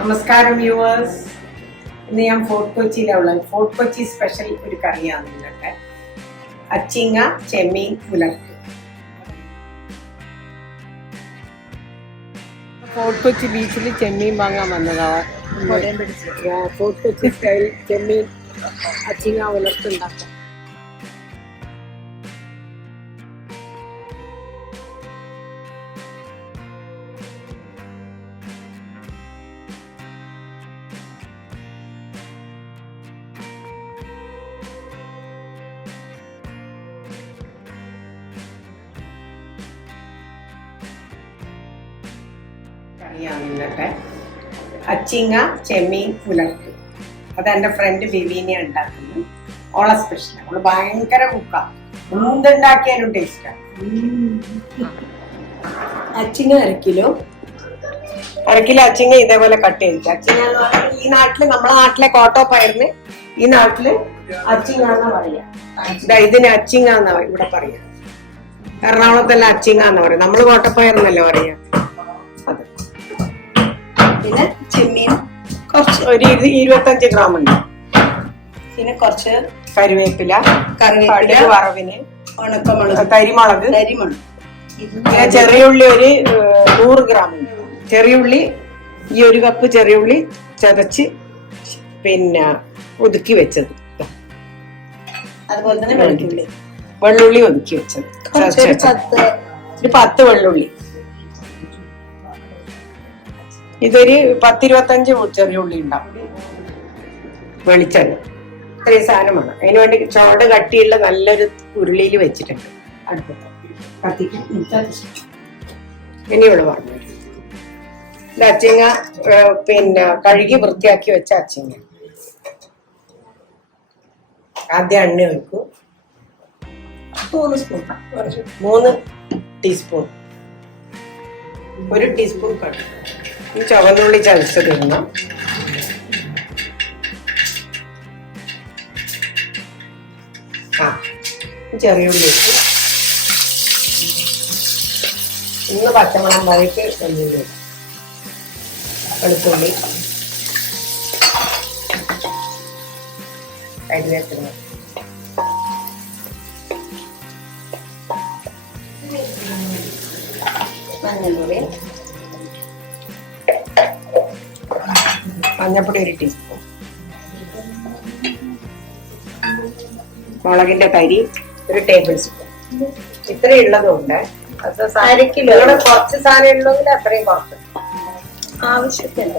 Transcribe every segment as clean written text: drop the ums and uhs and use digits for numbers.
നമസ്കാരം വ്യൂവേഴ്സ്. ഇന്ന് ഞാൻ ഫോർട്ട് കൊച്ചിയിലുള്ളത്. ഫോർട്ട് കൊച്ചി സ്പെഷ്യൽ ഒരു കറിയാണ് ഇന്നത്തെ അച്ചിങ്ങ ചെമ്മീൻ ഉലർത്ത്. ഫോർട്ട് കൊച്ചി ബീച്ചിൽ ചെമ്മീൻ വാങ്ങാൻ വന്നതാണ്. ഫോർട്ട് കൊച്ചി സ്റ്റൈൽ ചെമ്മീൻ അച്ചിങ്ങ ഉലർത്ത് ഉണ്ടാക്കാം. ഇന്നത്തെ അച്ചിങ്ങ ചെമ്മീൻ ഉലർത്ത്. അതെൻ്റെ ഫ്രണ്ട് ബിബീനെ ഉണ്ടാക്കുന്നത്. ഓളെ സ്പെഷ്യലാണ്. അവള് ഭയങ്കര കുക്കാണ്. എന്തുണ്ടാക്കിയാലും ടേസ്റ്റാണ്. അച്ചിങ്ങ അരക്കിലോ അച്ചിങ്ങ ഇതേപോലെ കട്ട് ചെയ്തിട്ട്. അച്ചിങ്ങ എന്ന് പറഞ്ഞാൽ ഈ നാട്ടില്, നമ്മളെ നാട്ടിലെ കോട്ടോപ്പയറിന് ഈ നാട്ടില് അച്ചിങ്ങ എന്നാ പറയാ. ഇതിന് അച്ചിങ്ങ എന്നാ ഇവിടെ പറയാ. എറണാകുളത്തെല്ലാം അച്ചിങ്ങ എന്നാ പറയാ. നമ്മള് കോട്ടപ്പയറെന്നല്ലേ പറയാ. അത് പിന്നെ ചെമ്മീൻ കുറച്ച് ഒരു 25 ഗ്രാം ഉണ്ട്. പിന്നെ കുറച്ച് കറിവേപ്പില വറവിന്, ഉണക്കമുളക്, തരിമുളക്, പിന്നെ ചെറിയുള്ളി ഒരു 100 ഗ്രാം ഉണ്ട്. ചെറിയുള്ളി ഈ 1 കപ്പ് ചെറിയുള്ളി ചതച്ച് പിന്നെ ഒതുക്കി വെച്ചത്. അതുപോലെ തന്നെ വെള്ളുള്ളി ഒതുക്കി വെച്ചത് ഒരു 10 വെള്ളുള്ളി. ഇതൊരു 10-25 ചെറിയുള്ളി ഉണ്ടാവും. വെളിച്ചെണ്ണ, ഇത്രയും സാധനം വേണം. അതിന് വേണ്ടി ചോട് കട്ടിയുള്ള നല്ലൊരു ഉരുളിയിൽ വെച്ചിട്ടുണ്ട് അടുപ്പത്ത്. ഇനിയുള്ള പറഞ്ഞു ഇത് അച്ചിങ്ങ പിന്നെ കഴുകി വൃത്തിയാക്കി വെച്ച അച്ചിങ്ങ. ആദ്യം എണ്ണ ഒഴിക്കും. 3 ടീസ്പൂൺ, 1 ടീസ്പൂൺ കടുക്, ഈ ചുവന്നുള്ളി ചതച്ചത് ഇടണം. ചെറിയുള്ളി ഇട്ട് ഇന്ന് പച്ചമുളക് വഴറ്റി വെള്ളുള്ളി, വെളുത്തുള്ളി, കരിവേപ്പില, മഞ്ഞൾപ്പൊടി, മഞ്ഞപ്പൊടി 1 ടീസ്പൂൺ, മുളകിന്റെ തരി 1 ടേബിൾ സ്പൂൺ. ഇത്രയും ഉള്ളതുകൊണ്ട് ഇവിടെ കുറച്ച് സാധനം ഉള്ളെങ്കിൽ അത്രയും കുറച്ച് ആവശ്യത്തില്ല.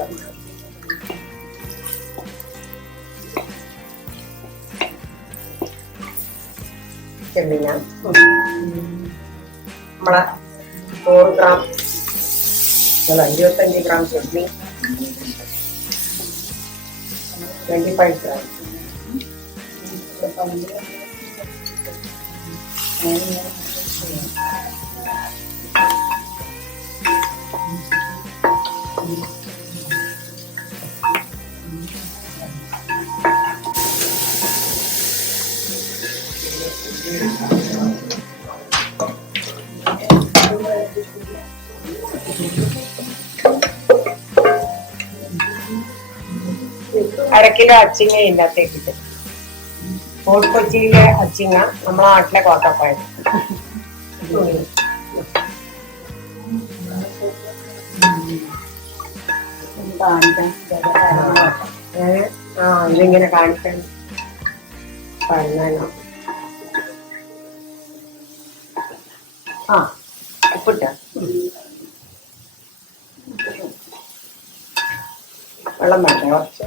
ചെമ്മീന നമ്മളെ 100 ഗ്രാം 25 ഗ്രാം ചെമ്മീൻ, 25 ഗ്രാം അരക്കിലോ അച്ചിങ്ങ ഇതിൻ്റെ അകത്തേക്കിട്ട്. ഫോർട്ട് കൊച്ചിയിലെ അച്ചിങ്ങ നമ്മളെ നാട്ടിലെ കോട്ടപ്പായ. ഇതിങ്ങനെ കാണിക്കാൻ പറഞ്ഞോ. ഉപ്പിട്ട വെള്ളം വേണ്ട കുറച്ച്.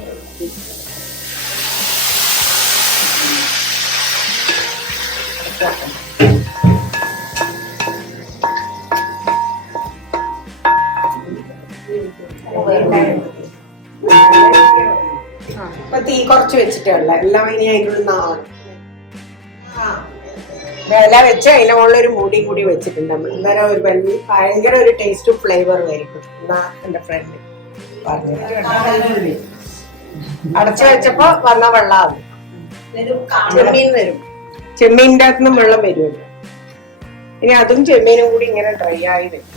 ഇപ്പൊ തീ കുറച്ച് വെച്ചിട്ടുള്ള എല്ലാം ഇനി അതിനുള്ള ഇല വെച്ച് അതിന്റെ മുകളിൽ ഒരു മൂടിയും കൂടി വെച്ചിട്ടുണ്ട് നമ്മൾ. അന്നേരം ഒരു ഭയങ്കര ഒരു ടേസ്റ്റും ഫ്ലേവറും ആയിരിക്കും എന്നാ എന്റെ ഫ്രണ്ട് പറഞ്ഞു. അടച്ചു വെച്ചപ്പോ വന്ന വെള്ളമാണ്. ചെമ്മീൻ വരും, ചെമ്മീൻ്റെ അകത്ത് നിന്നും വെള്ളം വരുമല്ലോ. ഇനി അതും ചെമ്മീനും കൂടി ഇങ്ങനെ ഡ്രൈ ആയി വരും.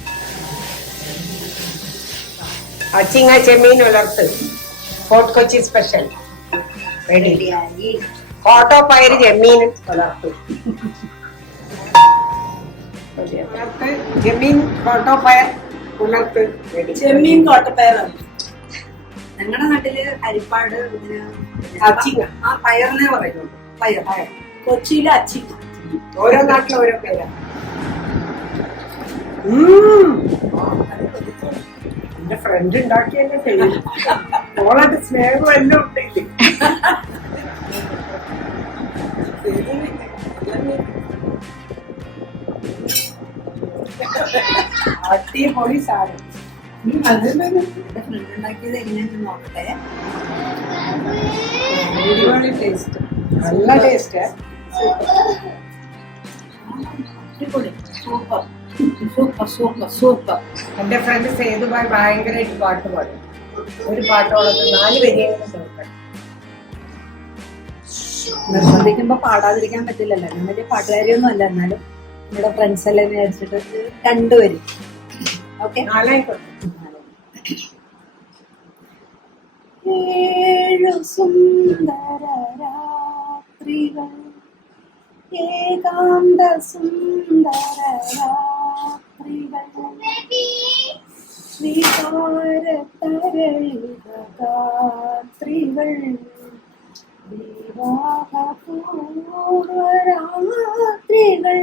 അച്ചിങ്ങ ചെമ്മീൻ ഉലർത്ത് ഫോർട്ട് കൊച്ചി സ്പെഷ്യൽ റെഡി. കോട്ടോപ്പയർ ചെമ്മീൻ ഉലർത്ത്. ചെമ്മീൻ കോട്ടോപ്പയർ ഉലർത്ത് റെഡി. ചെമ്മീൻ കോട്ടപ്പയറാണ് ഞങ്ങളുടെ നാട്ടില്. അരിപ്പാട് അച്ചിങ്ങ. ആ പയറിനെ പറയുള്ളൂ. പയർ. കൊച്ചിയിലെ അച്ചിങ്ങ. ഓരോ നാട്ടിലും ഓരോ പേരാണ്. എന്റെ ഫ്രണ്ട് ഉണ്ടാക്കിയതിന്റെ പേര് ഓളായിട്ട് സ്നേഹം എല്ലാം ഉണ്ടെങ്കിൽ അടിപൊളി സാധനം. എന്റെ ഫ്രണ്ട് ഉണ്ടാക്കിയത് എങ്ങനെയാണെന്ന് നോക്കട്ടെ. അടിപൊളി ടേസ്റ്റ്, നല്ല ടേസ്റ്റ്. അടിപൊളി, സൂപ്പർ സൂപ്പർ സൂപ്പർ സൂപ്പർ. എന്റെ ഫ്രണ്ട് സേതുഭായ് ഭയങ്കരമായിട്ട് പാട്ട് പാടും. ഒരു പാട്ടോളത്ത് 4 വരിയെങ്കിലും കേൾക്കണം. നിർബന്ധിക്കുമ്പോ പാടാതിരിക്കാൻ പറ്റില്ലല്ലോ. ഞാൻ വലിയ പാട്ടുകാരിയൊന്നും അല്ല, എന്നാലും നമ്മുടെ ഫ്രണ്ട്സ് എല്ലാം വിചാരിച്ചിട്ട് 2 വരി. ഓക്കെ. 7 സുന്ദര രാത്രികൾ, ഏകാന്ത സുന്ദര രാത്രികൾ, ശ്രീകാരതരളിത രാത്രികൾ, വിവാഹപൂർവരാത്രികൾ,